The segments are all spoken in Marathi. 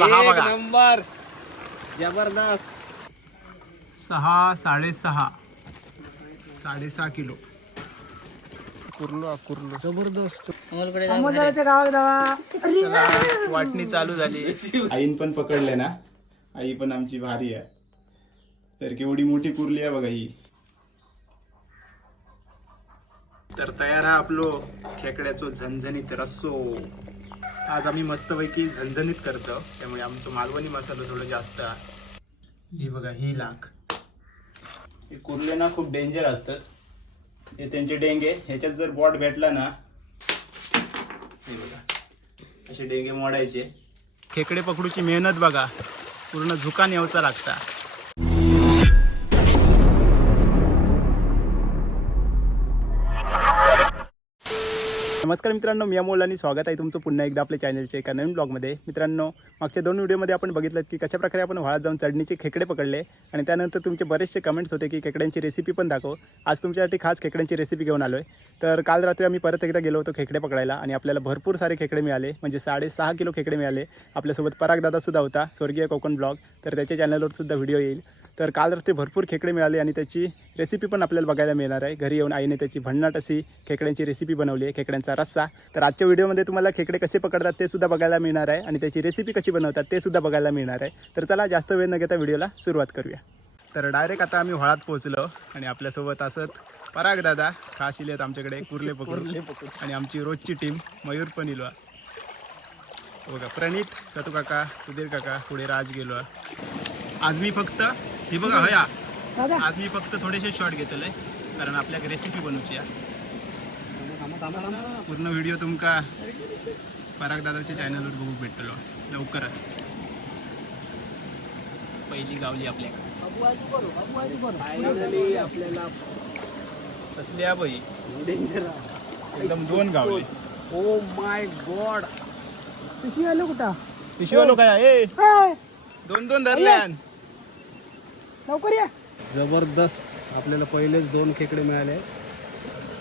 तसला हा बघा. नंबर. जबरदस्त. सहा साडेसहा. साडेसहा किलो. कुर्लो कुर्लो जबरदस्त. वाटणी चालू झाली. आईन पण पकडले ना. आई पण आमची भारी आहे. तर केवढी मोठी कुर्ली आहे बघा ही. तर तयार आहे आपलो खेकड्याचो झणझणीत रस्सो. आज आम्ही मस्तपैकी झणझणीत करतो. त्यामुळे आमचं मालवणी मसाला थोडं जास्त आहे. ही बघा ही लाख. हे कुर्ले ना खूप डेंजर असतात. हे त्यांचे डेंगे. ह्याच्यात जर बॉट भेटला ना हे बघा असे डेंगे मोडायचे. खेकडे पकडूची मेहनत बघा. पूर्ण झुकान यावचा लागता. नमस्कार मित्रांनो मी अमोल आणि स्वागत आहे तुमचं पुन्हा एकदा आपल्या चॅनलच्या एका नवीन ब्लॉगमध्ये मित्रांनो मागच्या दोन व्हिडिओमध्ये आपण बघितलं की कशाप्रकारे आपण व्हाळात जाऊन चढणीचे खेकडे पकडले आणि त्यानंतर तुमचे बरेचसे कमेंट्स होते की खेकड्यांची रेसिपी पण दाखव. आज तुमच्यासाठी खास खेकड्यांची रेसिपी घेऊन आलो आहे तर काल रात्री आम्ही परत एकदा गेलो होतो खेकडे पकडायला आणि आपल्याला भरपूर सारे खेकडे मिळाले. म्हणजे साडेसहा किलो खेकडे मिळाले. आपल्यासोबत परागदादासुद्धा होता स्वर्गीय कोकण ब्लॉग तर त्याच्या चॅनलवर सुद्धा व्हिडिओ येईल. तर काल रात्री भरपूर खेकडे मिळाले आणि त्याची रेसिपी पण आपल्याला बघायला मिळणार आहे. घरी येऊन आईने त्याची भन्नाट अशी खेकड्यांची रेसिपी बनवली आहे खेकड्यांचा रस्सा. तर आजच्या व्हिडिओमध्ये तुम्हाला खेकडे कसे पकडतात ते सुद्धा बघायला मिळणार आहे आणि त्याची रेसिपी कशी बनवतात ते सुद्धा बघायला मिळणार आहे. तर चला जास्त वेळ न घेता व्हिडिओला सुरुवात करूया. तर डायरेक्ट आता आम्ही व्हाळात पोहोचलो आणि आपल्यासोबत असत पराग दादा. खास इलेत आमच्याकडे कुर्ले पकडून. आणि आमची रोजची टीम मयूर पण इलो बघा प्रणित सतू काका सुधीर काका पुढे राज गेलो आज मी फक्त हे बघा हया. आज मी फक्त थोडेसे शॉर्ट घेतले कारण आपल्याक रेसिपी बनवची आहे. पूर्ण व्हिडिओ तुमका पराग दादाच्या चॅनलवर बघू भेटलो. लवकरच. पहिली गावली आपल्या आपल्याला आहे बाई. एकदम दोन गावले. ओ माय गॉड पिशवी आलो कुठं? पिशवालो काय? ए. हाय, दोन दोन धरल्यान लवकर या. जबरदस्त. आपल्याला पहिलेच दोन खेकडे मिळाले.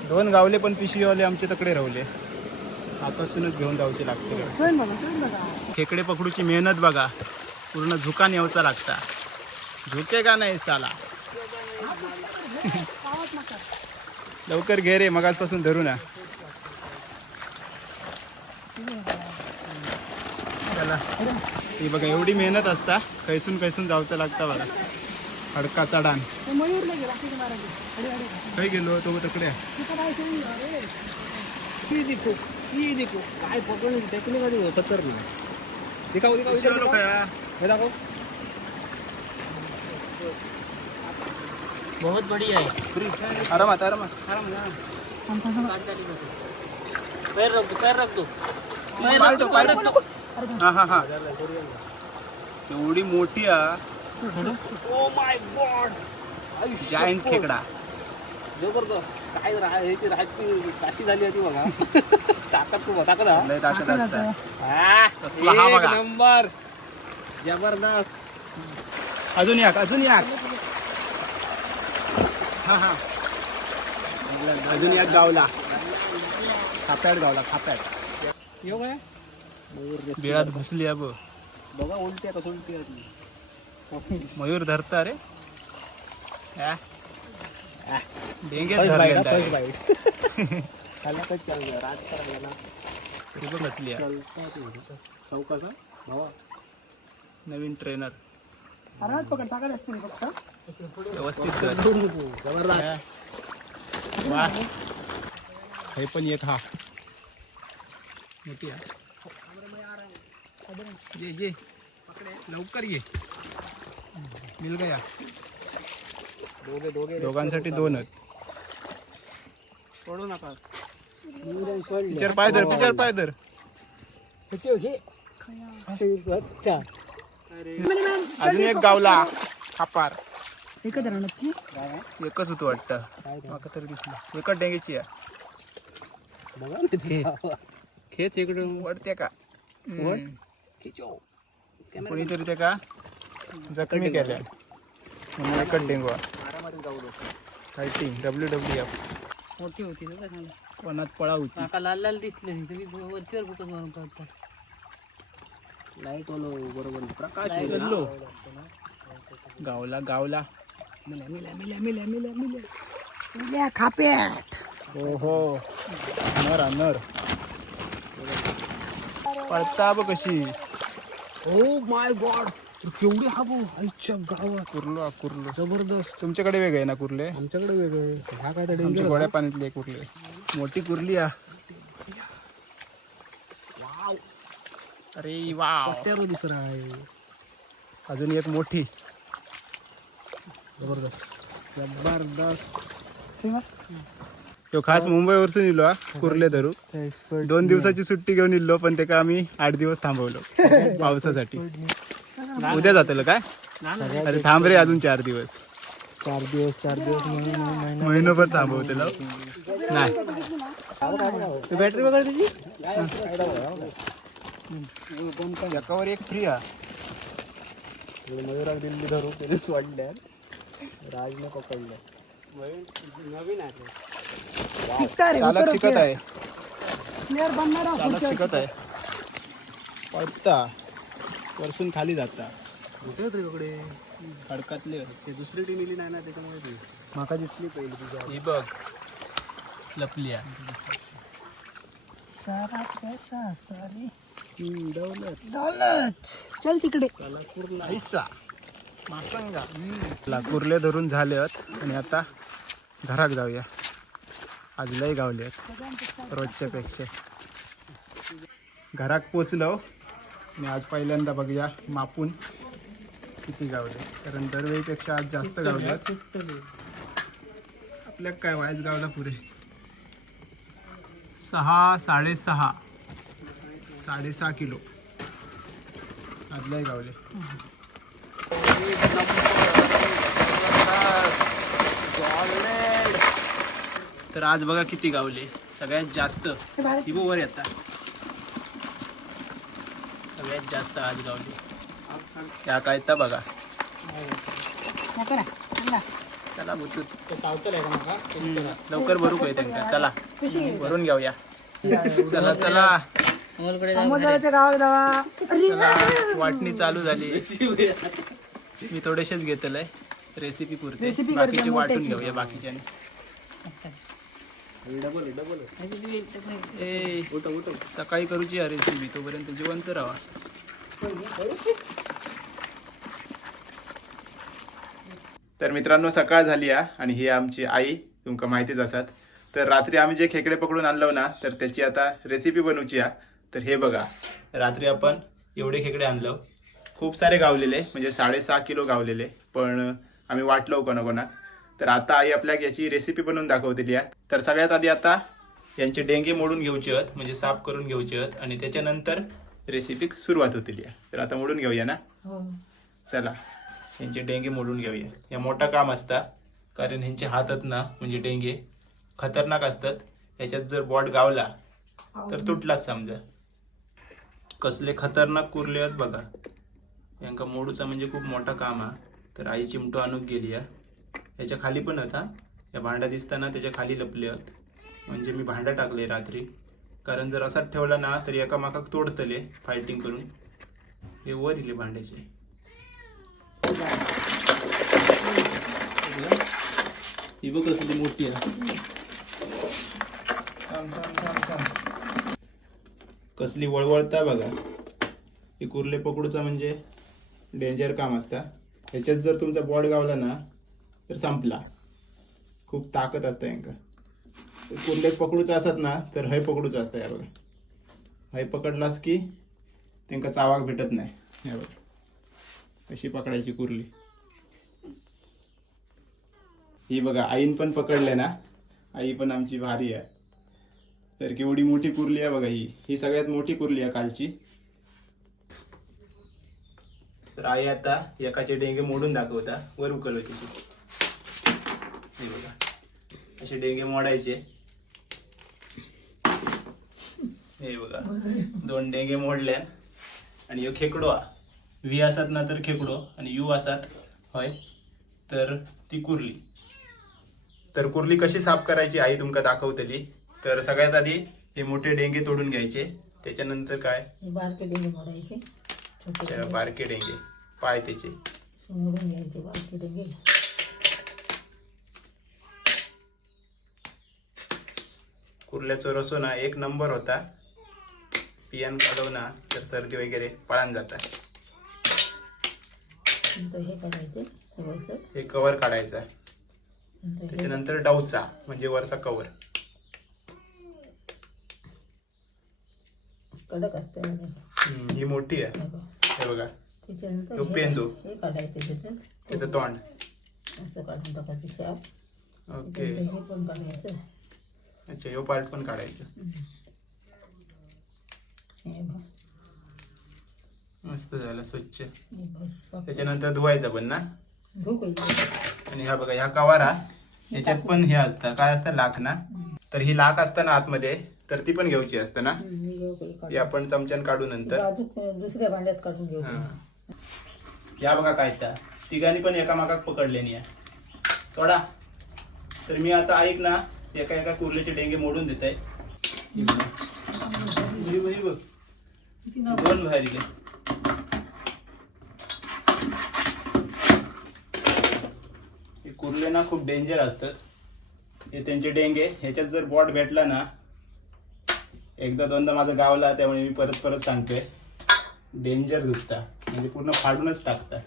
दोन गावले पण पिशवीवाले आमचे तकडे रावले आतापासूनच घेऊन जाऊचे लागते. बघा बघा. खेकडे पकडूची मेहनत बघा. पूर्ण झुकान यावचा लागता झुके का नाही साला? लवकर घे रे मगाचपासून धरू ना. चला. ही बघा एवढी मेहनत असता कैसून कैसून जाऊचं लागता बघा. हडका चढान काय गेलो? तो तकडे काय ना हे दाखव. बहुत बढ़िया है आरामात थांब, थांब, थांब. पैर रख दो पैर रख दो. पैर पाय रख दो पैर रख. दो. हा हा हा. एवढी मोठी आ ओ माय गॉड जायंट खेकडा. जबरदस्त. काय रा- ह्याची राहायची काशी झाली होती बघा. ताकद खूप ताकद हा. लय ताकद आता असता. जातं. हा, कसला हा एक बघा. नंबर. जबरदस्त. अजून याक अजून याक हा हा. अजून याक गावला. खाप्याड गावला खाप्याड. येऊ काय बिळात घुसली अब बघा उलटी आहे कसं उलटी आहे. ती. मयूर धरता रे. हा? हा. चौकाचा भावा. नवीन ट्रेनर व्यवस्थित हे पण एक हा. मोठी हा. ये ये. लवकर ये. मिल गया. दोघे दोघे दोघांसाठी दोन आहेत सोडू नका. पिक्चर पाय धर पिक्चर पाय धर. अजून एक गावला खापार एकच राहणार एकच होतो वाटतं. माका तरी दिसलं. एकच डेंगेची आहे. खेच. इकडून वाटते का. कोणीतरी ते का? जखमी केल्या. म्हणून एकच डेंगू आरामात जाऊ नको. फायटिंग डब्ल्यू डब्ल्यू एफ मोठी होती ना काय सांगा कोणात पळा होती. काका लाल लाल दिसले नाही तुम्ही वरतीवर मारून पाहता लाइट वालो बरोबर. प्रकाश. चल्लो गावला गावला. मिल्या मिल्या मिल्या मिल्या मिल्या मिल्या. मिल्या खाप्याट हो हो नर नर पळता बघ कशी. ओ माय गॉड केवढी हा भाऊ आईच्या गावात. कुर्लो कुर्लो. जबरदस्त. तुमच्याकडे वेगळे आहे ना कुर्ले? आमच्याकडे वेगळं ह्या काय तर आमच्या गोड्या पाण्यातले आहे कुर्ले मोठी कुर्ली आ वाव. अरे पत्त्यावर दिसत आहे. अजून एक मोठी. जबरदस्त. जबरदस्त. तो खास मुंबईवरसून इलो हा कुर्ले धरू दोन दिवसाची सुट्टी घेऊन इल्लो पण ते का आम्ही आठ दिवस थांबवलो. पावसासाठी. उद्या जातलं काय? अरे थांब रे अजून चार दिवस. चार दिवस चार दिवस म्हणून महिनोभर थांबवतेलो नाही. बॅटरी वगैरे त्याची एकावर एक फ्री हा मयुराक दिल्ली धरू त्याने सोडल्या राजने पकडलं. नवीन आहे शिकता रे चालक शिकत आहे. शिकत आहे. पळता. वरसून खाली जाता. कुठे होते इकडे? खडकातले ते दुसरी टीम इली नाही ना त्याच्यामुळे ती. माका दिसली पहिली तुझ्या ही बघ. लपली सारा पैसा सारी दौलत. दौलत. चल तिकडे. ऐसा मासंगा. ला कुर्ले धरून झालेत. आणि आता घरात जाऊया. आज लय गावले रोजच्या पेक्षा घरात पोचलो. आणि आज पहिल्यांदा बघूया मापून किती गावले. कारण दरवेळीपेक्षा आज जास्त गावले. आपल्या काय वायच गावला पुरे सहा साडेसहा. साडेसहा किलो. आज लय गावले. तर आज बघा किती गावले. सगळ्यात जास्त. ही वर येतात. सगळ्यात जास्त आज गावले त्या काय तर बघा. चला. हम्म, लवकर भरू काय त्यांना चला भरून घेऊया. चला चला. वाटणी चालू झाली. मी थोडेसेच घेतलंय. रेसिपी पुरते. बाकीचे वाटून. घेऊया उठव सकाळी करूची रेसिपी तोपर्यंत जिवंत राहा. तर मित्रांनो सकाळ झाली आहे आणि ही आमची आई तुमका माहितीच असत. तर रात्री आम्ही जे खेकडे पकडून आणलो ना तर त्याची आता रेसिपी बनवची आहे तर हे बघा रात्री आपण एवढे खेकडे आणलो. खूप सारे गावलेले म्हणजे साडेसहा किलो गावलेले पण आम्ही वाटलो कोणाकोणाक. तर आता आई आपल्याक याची रेसिपी बनवून दाखवलेली आहे तर सगळ्यात आधी आता यांचे डेंगे मोडून घेऊचे आहेत म्हणजे साफ करून घेऊचे आहेत आणि त्याच्यानंतर रेसिपी सुरुवात होतील आहे तर आता मोडून घेऊया ना? हो. चला. यांचे डेंगे मोडून घेऊया. या मोठं काम असतं. कारण ह्यांचे हातात ना म्हणजे डेंगे खतरनाक असतात. ह्याच्यात जर बॉट गावला तर तुटलाच समजा. कसले खतरनाक कुरले आहेत बघा. यांका मोडूचा म्हणजे खूप मोठं काम हा तर आई चिमटो आणूक गेली आहे. ह्याच्या खाली पण होता या भांडा दिसताना त्याच्याखाली लपले आहेत. म्हणजे मी भांडा टाकले रात्री. कारण जर असाच ठेवला ना तर एका माकाक तोडतले फायटिंग करून. हे वर इले भांड्याचे. ही बघ कसली मोठी आहे. कसली वळवळता बघा. ही कुर्ले पकडूचा म्हणजे डेंजर काम असता. ह्याच्यात जर तुमचा बॉड गावला ना तर संपला. खूप ताकद असतं यांका. कुंडे पकडूचा असत ना तर हय पकडूच असतं या बघा. हय पकडलास की त्यांका चावाक भेटत नाही. या बघा. कशी पकडायची कुर्ली. ही बघा आईन पण पकडले ना. आई पण आमची भारी आहे. तर केवढी मोठी कुर्ली आहे बघा ही. ही सगळ्यात मोठी कुर्ली आहे कालची. तर आई आता एकाचे डेंगे मोडून दाखवता. वर उकल हे बघा. असे डेंगे मोडायचे. हे बघा. दोन डेंगे मोडले आणि ह्यो खेकडो हा व्ही असत ना तर खेकडो आणि यू असत होय? तर ती कुर्ली. तर कुर्ली कशी साफ करायची आई तुमका दाखवतली? तर सगळ्यात आधी हे मोठे डेंगे तोडून घ्यायचे. त्याच्यानंतर काय? बारके डेंगे मोडायचे. बारके डेंगे. पाय त्याचे. घ्यायचे बाकी डेंगे. कुर्ल्याचा रसो ना एक नंबर होता. पियान काढव ना तर सर्दी वगैरे पळान जाता नंतर हे हे कवर काढायचा नंतर त्याच्यानंतर डाऊचा म्हणजे वरचा कवर कडक असते. ही मोठी आहे. हे बघ. तो पेंदू. त्याचं तोंड. असं काढून टाकायचं शाप ओके. हे पण काढायचं. अच्छा ह्यो पार्ट पण काढायचं. मस्त झालं स्वच्छ. हे बघ. त्याच्यानंतर धुवायचं पण ना. आणि ह्या बघा ह्या कवारा याच्यात पण हे असतं. काय असतं? लाख ना? तर ही लाख असतं ना आतमध्ये तर ती पण घ्यायची असतं ना? हे ती काढून. आपण चमच्यान काढू नंतर. दुसऱ्या भांड्यात काढून घेऊ. हा. या बघा काय त्या. तिघांनी पण एका मागाक पकडले आहे सोडा. तर मी आता ऐक ना एका एका कुर्ल्याचे डेंगे मोडून देत आहे नाव? दोन बाहेर गेले हे कुर्ले ना खूप डेंजर असतात. हे त्यांचे डेंगे. ह्याच्यात जर बॉट भेटला ना एकदा दोनदा माझा गावला त्यामुळे मी परत परत सांगतोय डेंजर दुखता म्हणजे पूर्ण फाडूनच टाकता.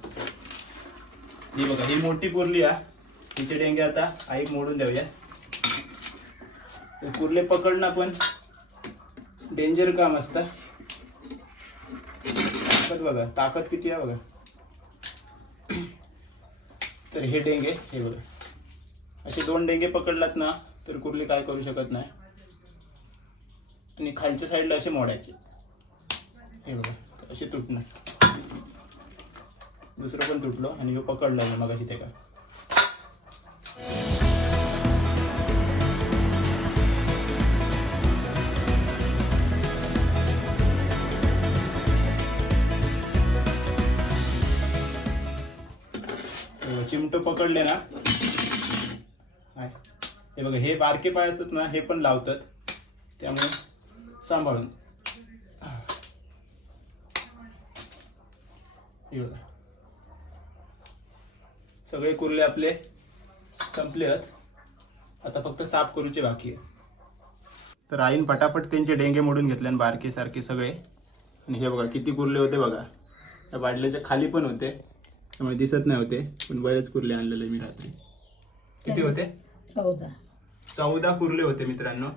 ही बघा ही मोठी कुर्ली आहे तिचे डेंगे आता आई मोडून देऊया. हे कुर्ले पकडणं पण डेंजर काम असतं. ताकद बघा ताकद किती आहे बघा. तर हे डेंगे हे बघा. असे दोन डेंगे पकडलात ना तर कुर्ली काय करू शकत नाही. आणि खालच्या साईडला असे मोडायचे. हे बघा असे तुटणार. दुसरं पण तुटलो आणि हे पकडलं मग मगाशी ते का चिमटं पकडले ना. हे बघा हे बारके पाय असतात ना हे पण लावतात. त्यामुळे सांभाळून. हे बघा. सगळे कुर्ले आपले संपले आहेत. आता फक्त साफ करूचे बाकी आहे तर आईन पटापट त्यांचे डेंगे मोडून घेतले आणि बारके सारखे सगळे. आणि हे बघा किती कुर्ले होते बघा. त्या बाटल्याच्या खाली पण होते. त्यामुळे दिसत नाही होते पण बरेच कुर्ले आणलेले मी रात्री. किती होते? चौदा. चौदा कुर्ले होते मित्रांनो.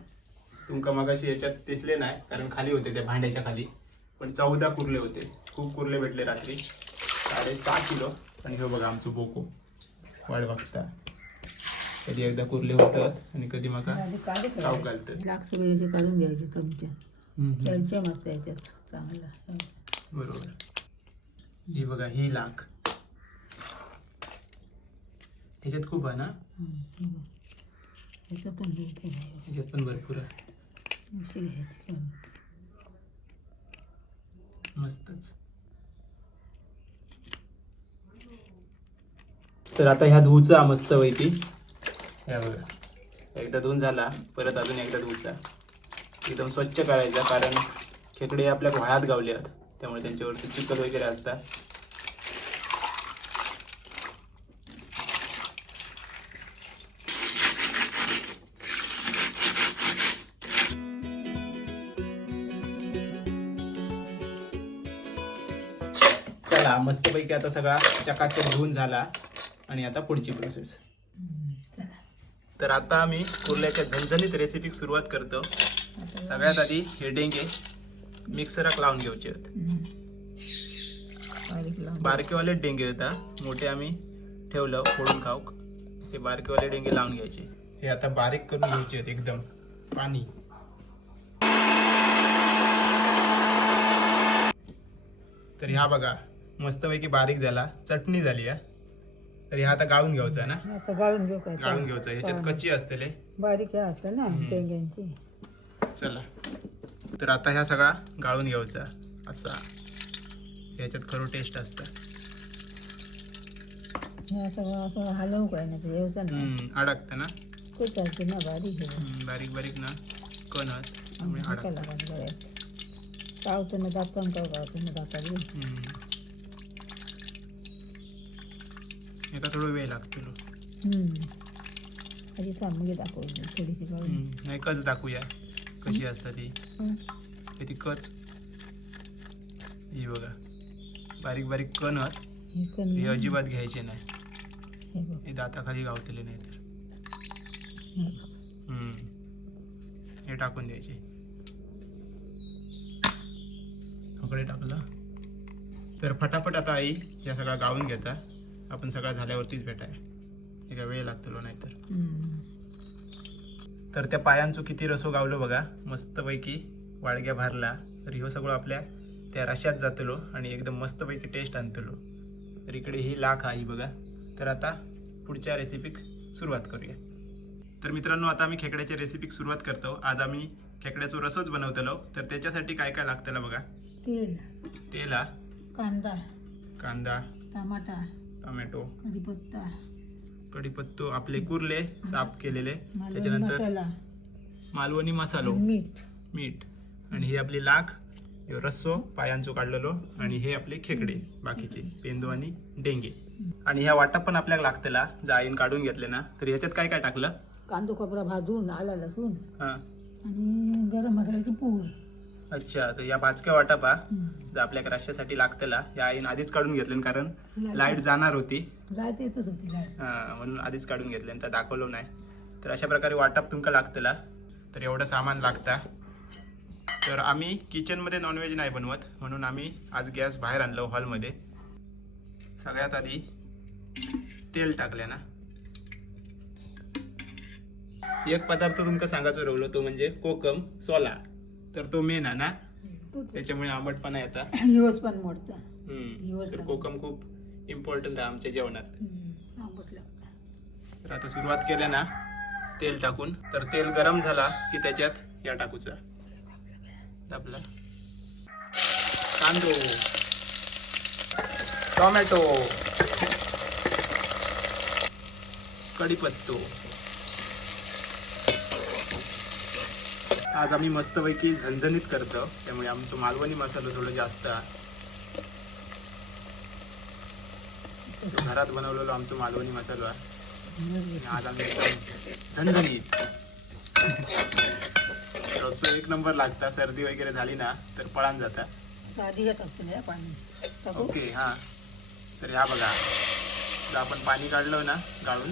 तुमका मगाशी याच्यात दिसले नाही कारण खाली होते त्या भांड्याच्या खाली. पण चौदा कुर्ले होते. खूप कुर्ले भेटले रात्री. साडेसहा किलो. आणि हे बघा आमचं बोको. वाट बघता. कधी एकदा कुर्ले होतात आणि कधी मका चाव घालतात. लाख काढून घ्यायचे चमच्या हम्म. कॅल्शियम असतं याच्यात. चांगला. बरोबर. ही बघा ही लाख. ह्याच्यात खूप आहे ना? पण भरपूर आहे. ह्याच्यात पण भरपूर आहे. अशी घ्यायची कमी. मस्तच. तर आता ह्या धुचा मस्त पैकी. ह्या बघा. एकदा धुवून झाला परत अजून एकदा धुचा. एकदम स्वच्छ करायचा कारण खेकडे आपल्या व्हाळात गावले आहेत. त्यामुळे त्यांच्यावरती चिकट वगैरे असतात. मस्तपैकी आता सगळा चकाचक धुवून झाला आणि आता पुढची प्रोसेस तर आता आम्ही कुर्ल्याच्या झणझणीत रेसिपीक सुरुवात करतो. सगळ्यात आधी हे डेंगे मिक्सराक लावून घ्यायचे लावून. बारकेवाले डेंगे होता मोठे आम्ही ठेवलं फोडून खाऊक हे बारकेवाले डेंगे लावून घ्यायचे. हे आता बारीक करून घ्यायचे आहेत एकदम. पाणी. तर ह्या बघा. मस्तपैकी बारीक झाला चटणी झाली तर ह्या आता गाळून घ्यायचा ना? आता गाळून घेऊ काय गाळून घ्यायचा ह्याच्यात कच्ची असतेले. बारीक हे असतं ना टेंग्यांची चला. तर आता ह्या सगळा गाळून घ्यायचा. असा. ह्याच्यात खरं टेस्ट असतं. सगळं असं हलवू काय नाही येऊचं ना. हम्म, अडकतं ना? ते चालते ना बारीक हे हम्म, बारीक बारीक ना? कण आहेत त्यामुळे काय अडकतं. लागत बरं गावताना दाबताना हम्म. एका थोडं वेळ लागतो थोडीशी नाही कच दाखवूया. कशी असतात ती? ती कच. ही बघा. बारीक बारीक कण. हे अजिबात घ्यायचे नाही. हे दाताखाली गावतले नाही तर. हे. हम्म. हे टाकून द्यायचे. सगळे टाकलं. तर फटाफट आता आई या सगळा गाळून घेता. आपण सगळा झाल्यावरतीच भेटाय हे काय वेळ लागतो नाही तर त्या पायांचो किती रसो गावलो बघा. मस्तपैकी वाडग्या भरला. तर ह्यो सगळं आपल्या त्या रश्यात जातलो आणि एकदम मस्तपैकी टेस्ट आणतलो. तर इकडे ही लाख आहे बघा. तर आता पुढच्या रेसिपीक सुरुवात करूया. तर मित्रांनो आता आम्ही खेकड्याच्या रेसिपीक सुरुवात करतो. आज आम्ही खेकड्याचो रसोच बनवतलो. तर त्याच्यासाठी काय काय लागतलं बघा? तेल. तेला कांदा. कांदा. टमाटा टोमॅटो. कढीपत्ता. कढीपत्तो आपले कुर्ले साफ केलेले. त्याच्यानंतर मसाला. मालवणी मसालो. मीठ. मीठ. आणि ही आपली लाख रस्सो पायांचो काढलेलो. आणि हे आपले खेकडे बाकीचे पेंदो आणि डेंगे. आणि ह्या वाटा पण आपल्याला लागतेला जाईन काढून घेतले ना. तर ह्याच्यात काय काय टाकलं? कांदो खोबरा भाजून आला लसूण. हा. आणि गरम मसाल्याची पूड. अच्छा तर या पाचक्या वाटा पा. जर आपल्या रश्श्यासाठी लागतेला या आईन आधीच काढून घेतले कारण लाईट- जाणार होती. लाइट येतच होती लाइट. हा, म्हणून आधीच काढून घेतले तर दाखवलो नाही. तर अशा प्रकारे वाटप तुमका लागतला तर एवढं सामान लागता. तर आम्ही किचनमध्ये नॉनव्हेज नाही बनवत म्हणून आम्ही आज गॅस बाहेर आणलो हॉलमध्ये. सगळ्यात आधी तेल टाकले ना. एक पदार्थ तुमका सांगायचं राहिलो तो म्हणजे कोकम सोला. तर तो मेन आहे ना? त्याच्यामुळे आंबटपणा येतात दिवस पण मोडता. हम्म. दिवस तर लागतो. कोकम खूप इम्पॉर्टंट आहे आमच्या जेवणात. आंबट लागतं. तर आता सुरुवात केल्या ना तेल टाकून. तर तेल गरम झाला की त्याच्यात या टाकूचा. आपला. कांदो टोमॅटो. कढीपत्तो. आज आम्ही मस्तपैकी झणझणीत करतो. त्यामुळे आमचं मालवणी मसाला थोडं जास्त आहे. घरात बनवलेलो आमचं मालवणी मसाला. आज आम्ही एकदम झणझणीत एक नंबर लागता. सर्दी वगैरे झाली ना तर पळान जाता. ओके हा. तर ह्या बघा. आपण पाणी काढलं ना गाळून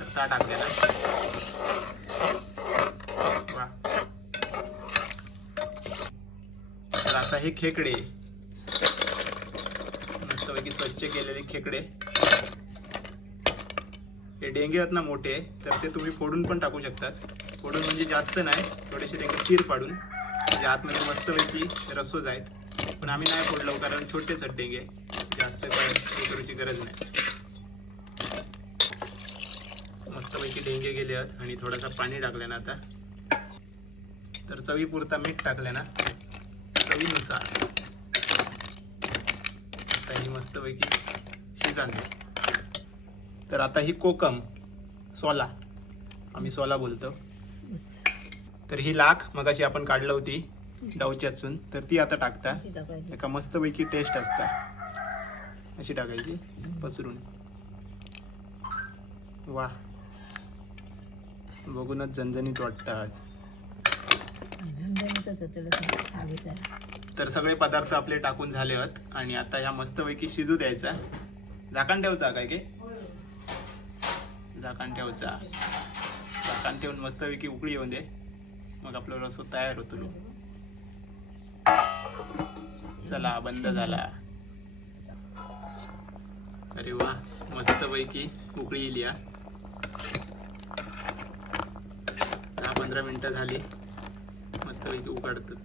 तर ता टाकले ना. तर आता हे खेकडे. मस्तपैकी स्वच्छ केलेले खेकडे. हे डेंगे आहेत ना मोठे तर ते तुम्ही फोडून पण टाकू शकतास. फोडून म्हणजे जास्त नाही थोडेसे त्यांचे चीर पाडून. म्हणजे आतमध्ये मस्तपैकी रसोज आहेत. पण आम्ही नाही फोडलो कारण छोटेच आहेत डेंगे. जास्त काय हे करूची गरज नाही. मस्तपैकी डेंगे गेले आहेत आणि थोडासा पाणी टाकले ना आता. तर चवीपुरता मीठ टाकले ना. चवीनुसार आता ही मस्तपैकी शिजान तर आता ही कोकम सोला. आम्ही सोला बोलतो. तर ही लाख मगाशी आपण काढलं होती डवच्यातून. तर ती आता टाकता. एका मस्तपैकी टेस्ट असता. अशी टाकायची पसरून. वा बघूनच झणझणीत वाटतं आज. तर सगळे पदार्थ आपले टाकून झाले आहेत आणि आता ह्या मस्तपैकी शिजू द्यायचा. झाकण ठेवचा काय की? झाकण ठेवचा. झाकण ठेवून मस्तपैकी उकळी येऊन दे. मग आपला रसो तयार होतो चला बंद झाला. अरे वा मस्तपैकी उकळी येईल या. दहा पंधरा मिनिटं झाली. मस्तपैकी उकडतात.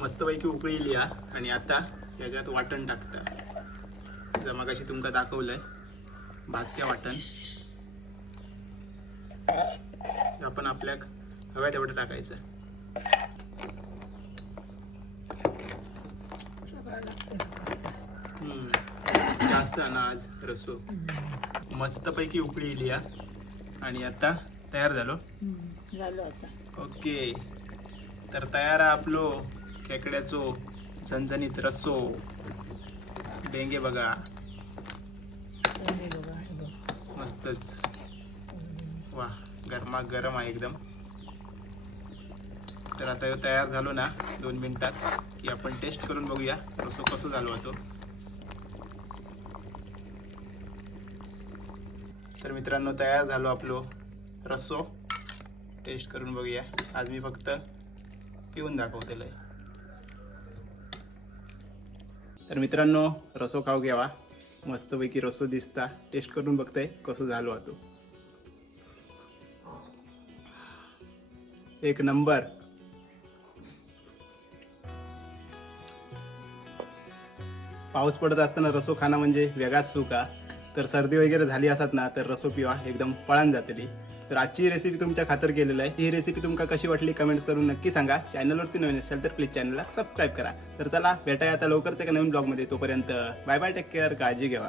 मस्तपैकी उकळी येईल या आणि आता याच्यात वाटण टाकतं जर मगाशी तुमका दाखवलंय भाजक्या वाटण. आपण आपल्या हव्या तेवढं टाकायचं. हम्म. जास्त आज रसो. मस्तपैकी उकळी या आणि आता तयार झालो. ओके. तर तयार आहे आपलो. खेकड्याचो झणझणीत रस्सो डेंगे बघा. मस्तच. वा गरमा गरम आहे एकदम. तर आता तयार झालो ना दोन मिनिटात. की आपण टेस्ट करून बघूया रसो कसं झालो होतो तर मित्रांनो तयार झालो आपलो रस्सो टेस्ट करून बघूया. आज मी फक्त पिऊन दाखवतेलं आहे. तर मित्रांनो रसो खाऊ घ्यावा. मस्तपैकी रसो दिसता. टेस्ट करून बघताय कसं झालो तो एक नंबर. पाऊस पडत असताना रसो खाणं म्हणजे वेगळाच सुखा तर सर्दी वगैरे झाली असतात ना तर रसो पिवा एकदम पळान जातली. तर आजची रेसिपी तुमच्या खातर केलेली आहे. ही रेसिपी तुमका कशी वाटली कमेंट्स करून नक्की सांगा. चॅनलवरती नवीन असेल तर प्लीज चॅनलला सबस्क्राईब करा. तर चला भेटाय आता लवकरच एका नवीन ब्लॉगमध्ये तोपर्यंत बाय बाय टेक केअर काळजी घ्यावा